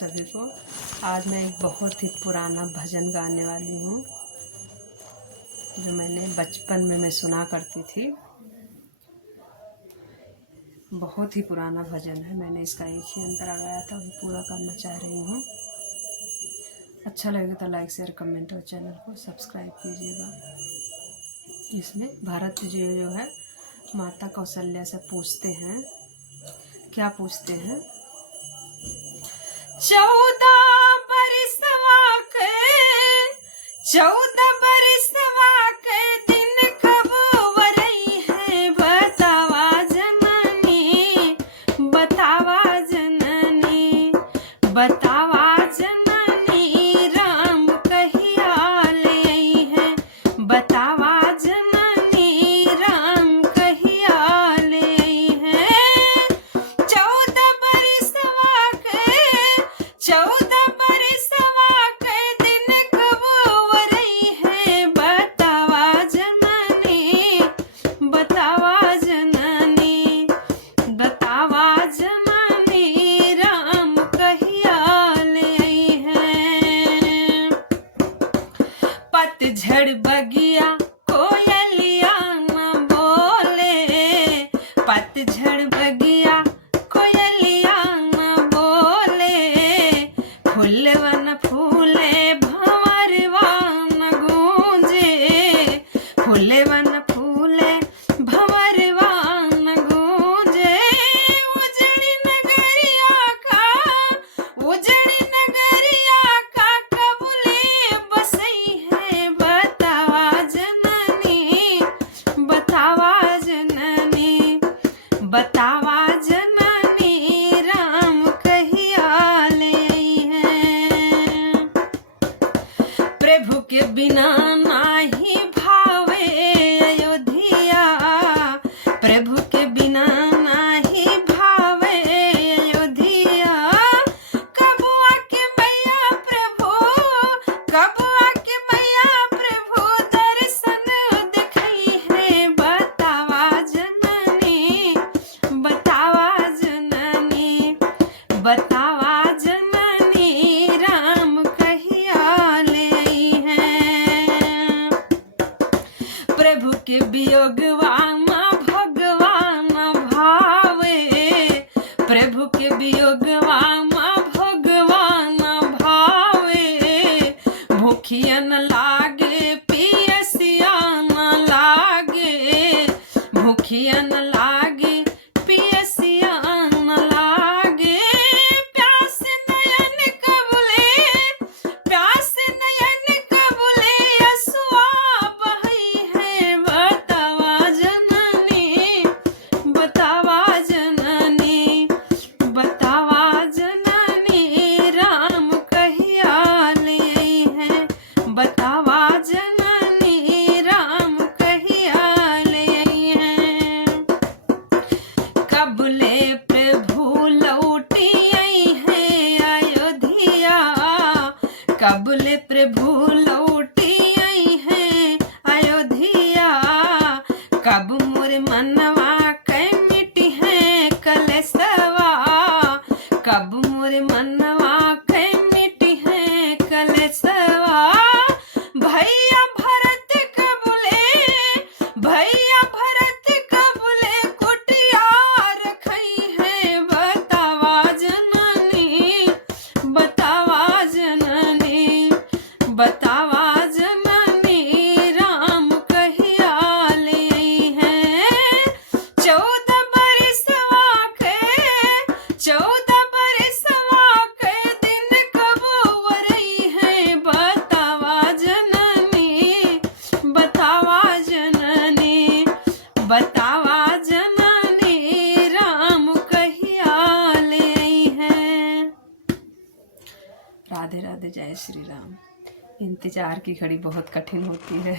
सभी को। आज मैं एक बहुत ही पुराना भजन गाने वाली हूँ जो मैंने बचपन में मैं सुना करती थी। बहुत ही पुराना भजन है, मैंने इसका एक ही अंतरा गाया था, वो पूरा करना चाह रही हूँ। अच्छा लगे तो लाइक शेयर कमेंट और चैनल को सब्सक्राइब कीजिएगा। इसमें भरत जी जो है माता कौशल्या से पूछते हैं, क्या पूछते हैं? 14 बरसवा के दिन कब वरई है, बतावा जननी, बतावा जननी, बतावा जननी, राम कहिया ले आई है, बतावा जननी, राम कहिया ले आई है। 14 बरसवा के 14 बरसवा के दिन कब वरई है, बतावा जननी, बतावा जननी, बतावा जननी, राम कहिया ले आई है। पतझड़ बगिया कोयलिया न बोले, पतझड़ बगिया कोयलिया न बोले, फूलवन फूले भंवरवा न गूंजे, फूलवन फूले भंवरवा न गूंजे। उजड़ी नगरिया का, उजड़ी नगरिया का कबूले बसई है, बतावा जननी, बतावा जननी, बतावा जननी, राम कहिया ले आई है। प्रभु के बिना नाही भावे अयोध्या, प्रभु के बिना नाही भावे अयोध्या। कब आके मैया प्रभु, कब आके मैया प्रभु दर्शन दिखाई है, बतावा जननी, बतावा जननी, बतावा जननी, राम कहिया ले आई है। प्रभु के वियोगवा माँ भगवान भावे, प्रभु के वियोगवा माँ भगवान भावे। भूखियन लागे पियसिया न लागे, भूखियन लागे पियसिया न लागे। प्यास नयन कबूले, प्यास नयन कबूले, असुआ बहई है, बतावा जननी, बतावा जननी, बतावा जननी, राम कहिया ले आई है, बतावा जननी, राम कहिया ले आई है। कबले प्रभु लौटी आई है अयोध्या, कबले प्रभु लौटी आई है अयोध्या। कब मोर मनवा कै मिटी है कलशवा, कब मोर मनवा कै मिटी है कलशवा। भैया भरत कबूले, भैया भरत कबूले, कुटिया रखई है, बतावा जननी, बतावा जननी, बतावा जननी, राम कहिया ले आई है। 14 बरसवा के 14 बरसवा के दिन कब वरई है, बतावा जननी, बतावा जननी, बतावा जननी, राम कहिया ले आई है। राधे राधे, जय श्री राम। इंतजार की घड़ी बहुत कठिन होती है।